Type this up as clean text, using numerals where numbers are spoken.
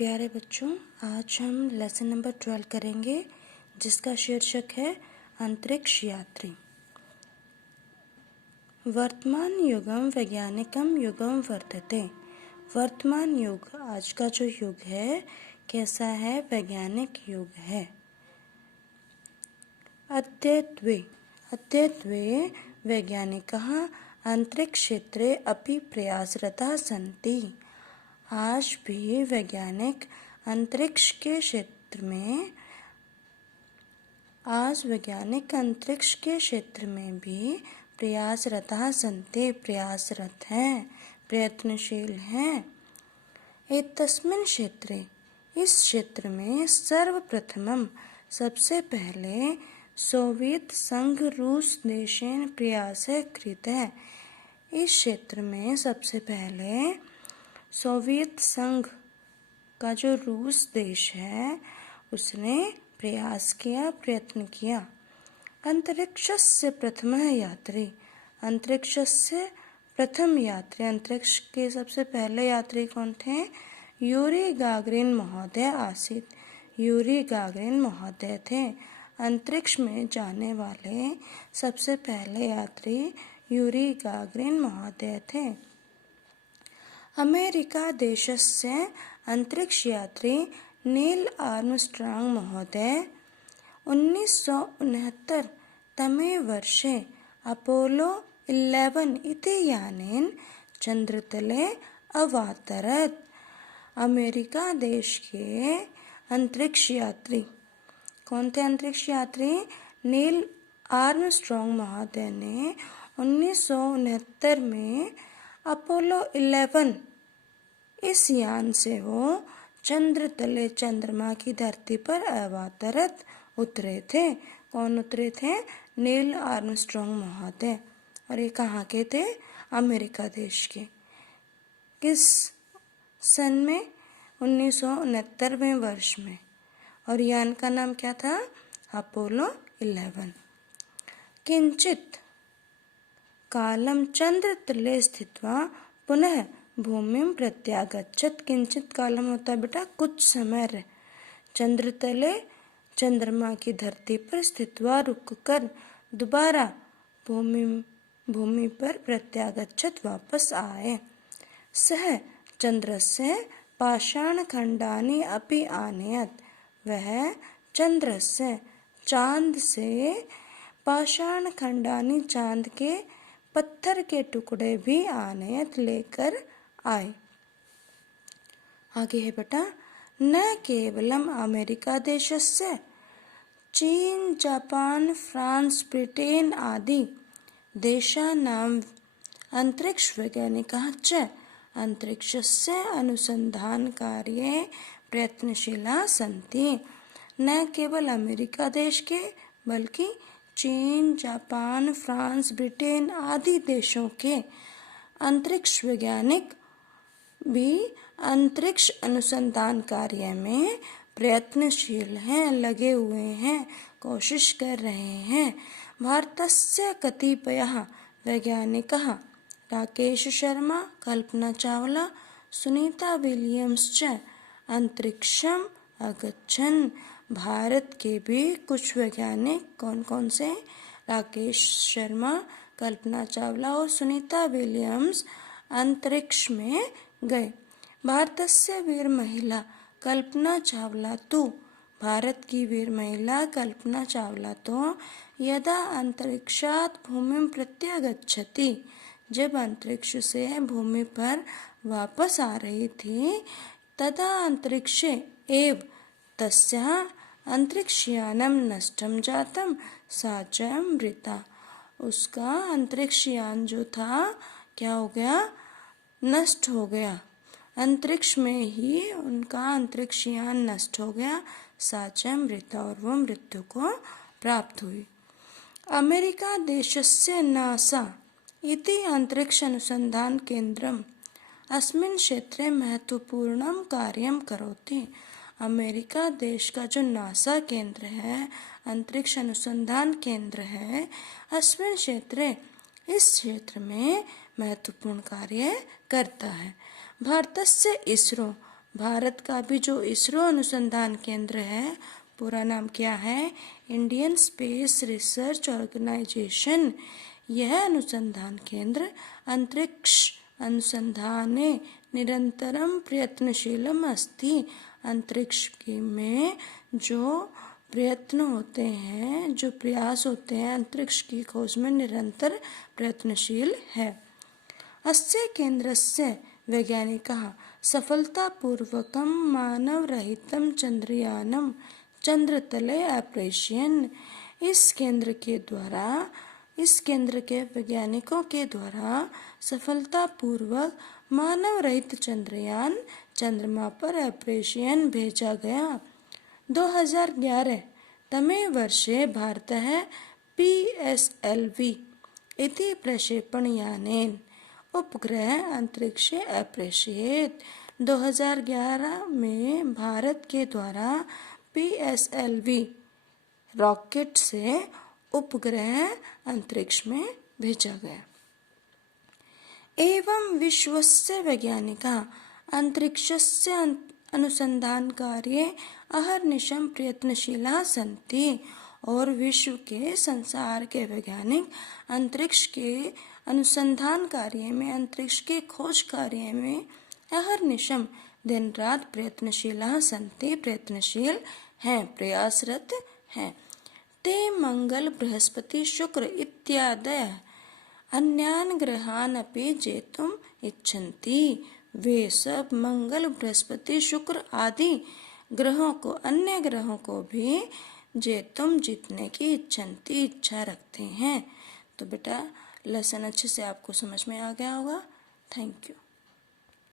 प्यारे बच्चों, आज हम लेसन नंबर 12 करेंगे जिसका शीर्षक है अंतरिक्ष यात्री। वर्तमान युगम वैज्ञानिकम युगम वर्तते। वर्तमान युग, आज का जो युग है, कैसा है? वैज्ञानिक युग है। अद्यत्वे वैज्ञानिकः अंतरिक्षक्षेत्रे अपि प्रयासरताः सन्ति। आज भी वैज्ञानिक अंतरिक्ष के क्षेत्र में भी प्रयासरत हैं, प्रयत्नशील हैं। एतस्मिन् क्षेत्रे, इस क्षेत्र में सर्वप्रथमं, सबसे पहले सोवियत संघ रूस देशेन प्रयासः कृतः। इस क्षेत्र में सबसे पहले सोवियत संघ का जो रूस देश है उसने प्रयास किया, प्रयत्न किया। अंतरिक्षस्य प्रथमः यात्री, अंतरिक्षस्य प्रथम यात्री, अंतरिक्ष के सबसे पहले यात्री कौन थे? यूरी गागरिन महोदय आसित। यूरी गागरिन महोदय थे। अंतरिक्ष में जाने वाले सबसे पहले यात्री यूरी गागरिन महोदय थे। अमेरिका देशस्य अंतरिक्षयात्री नील आर्मस्ट्रांग महोदय 1969 तमे वर्षे अपोलो 11 इति यानेन चंद्रतले अवतरत्। अमेरिका देश के अंतरिक्ष यात्री कौन थे? अंतरिक्ष यात्री नील आर्मस्ट्रांग महोदय ने 1969 में अपोलो 11 इस यान से वो चंद्र तले, चंद्रमा की धरती पर अवतरत उतरे थे। कौन उतरे थे? नील आर्मस्ट्रांग महोदय। और ये कहाँ के थे? अमेरिका देश के। किस सन में? 1969वें वर्ष में। और यान का नाम क्या था? अपोलो 11। किंचित कालम चंद्रतले स्थित्वा पुनः भूमिम प्रत्यागच्छत। किंचित कालम होता है बेटा कुछ समय। चंद्रतले, चंद्रमा की धरती पर स्थित्वा रुककर दोबारा भूमि पर प्रत्यागच्छत वापस आए। सह चंद्रस्य पाषाणखंडानि अपि आनयत्। वह चंद्रस्य, चांद से पाषाणखंडानि, चांद के पत्थर के टुकड़े भी आनयत, लेकर आए। आगे है बेटा, न केवलम अमेरिका देशस्य, चीन, जापान, फ्रांस, ब्रिटेन आदि देशानां अंतरिक्ष वैज्ञानिकाः च अंतरिक्षस्य अनुसंधानकार्ये प्रयत्नशीलाः सन्ति। न केवल अमेरिका देश के बल्कि चीन, जापान, फ्रांस, ब्रिटेन आदि देशों के अंतरिक्ष वैज्ञानिक भी अंतरिक्ष अनुसंधान कार्य में प्रयत्नशील हैं, लगे हुए हैं, कोशिश कर रहे हैं। भारतस्य कतिपयः वैज्ञानिकः राकेश शर्मा, कल्पना चावला, सुनीता विलियम्स च अंतरिक्षम अगच्छन्। भारत के भी कुछ वैज्ञानिक कौन कौन से? राकेश शर्मा, कल्पना चावला और सुनीता विलियम्स अंतरिक्ष में गए। भारतस्य वीर महिला कल्पना चावला तो, भारत की वीर महिला कल्पना चावला तो यदा अंतरिक्षात् भूमिं प्रत्यागच्छति, जब अंतरिक्ष से भूमि पर वापस आ रही थी, तदा अंतरिक्षे एव तस्याः अंतरिक्षयानम नष्टम जातम सा च मृता। उसका अंतरिक्षयान जो था क्या हो गया? नष्ट हो गया। अंतरिक्ष में ही उनका अंतरिक्षयान नष्ट हो गया। सा च मृता, और वो मृत्यु को प्राप्त हुई। अमेरिका देशस्य नासा इति अंतरिक्ष अनुसंधान केंद्रम अस्मिन् क्षेत्रे महत्वपूर्णं कार्यं करोति। अमेरिका देश का जो नासा केंद्र है, अंतरिक्ष अनुसंधान केंद्र है, अस्मिन् क्षेत्रे, इस क्षेत्र में महत्वपूर्ण कार्य करता है। भारतस्य इसरो, भारत का भी जो इसरो अनुसंधान केंद्र है, पूरा नाम क्या है? Indian space research organisation. यह अनुसंधान केंद्र अंतरिक्ष अनुसंधाने निरंतरम प्रयत्नशीलम अस्ति। अंतरिक्ष में जो प्रयत्न होते हैं, जो प्रयास होते हैं अंतरिक्ष की खोज में निरंतर प्रयत्नशील है। अस्य केन्द्रस्य वैज्ञानिकाः सफलतापूर्वकं मानवरहितं चंद्रयानं चंद्रतले अप्रेषयन्। इस केंद्र के वैज्ञानिकों के द्वारा सफलतापूर्वक मानव रहित चंद्रयान चंद्रमा पर अप्रेषयन् भेजा गया। 2011 तमे वर्षे भारतः PSLV इति प्रक्षेपणयानेन उपग्रह अंतरिक्षे अप्रेषयेत्। 2011 में भारत के द्वारा PSLV रॉकेट से उपग्रह अंतरिक्ष में भेजा गया। एवं विश्वस्य वैज्ञानिकाः अंतरिक्षस्य अनुसंधानकार्ये अहर्निशं प्रयत्नशीलाः सन्ति। और विश्व के संसार के वैज्ञानिक अंतरिक्ष के अनुसंधान कार्य में, अंतरिक्ष के खोज कार्य में अहर्निशम दिन रात प्रयत्नशीलाः सन्ति, प्रयत्नशील हैं, प्रयासरत हैं। ते मंगल बृहस्पति शुक्र इत्यादयः अन्यान् ग्रहान् अपि जेतुम् इच्छन्ति। वे सब मंगल बृहस्पति शुक्र आदि ग्रहों को, अन्य ग्रहों को भी जीतने की इच्छा रखते हैं। तो बेटा लेसन अच्छे से आपको समझ में आ गया होगा। Thank you.